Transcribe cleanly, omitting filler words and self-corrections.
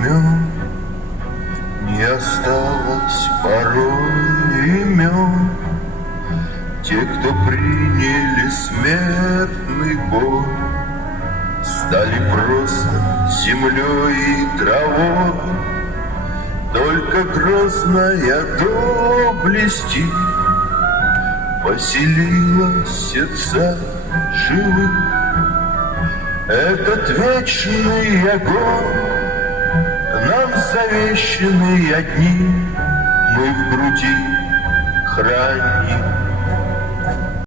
имен, не осталось порой имен. Те, кто приняли смертный бой, стали просто землей и травой. Только грозная доблесть поселила сердца живых. Этот вечный огонь, нам завещанный одни, мы в груди храним.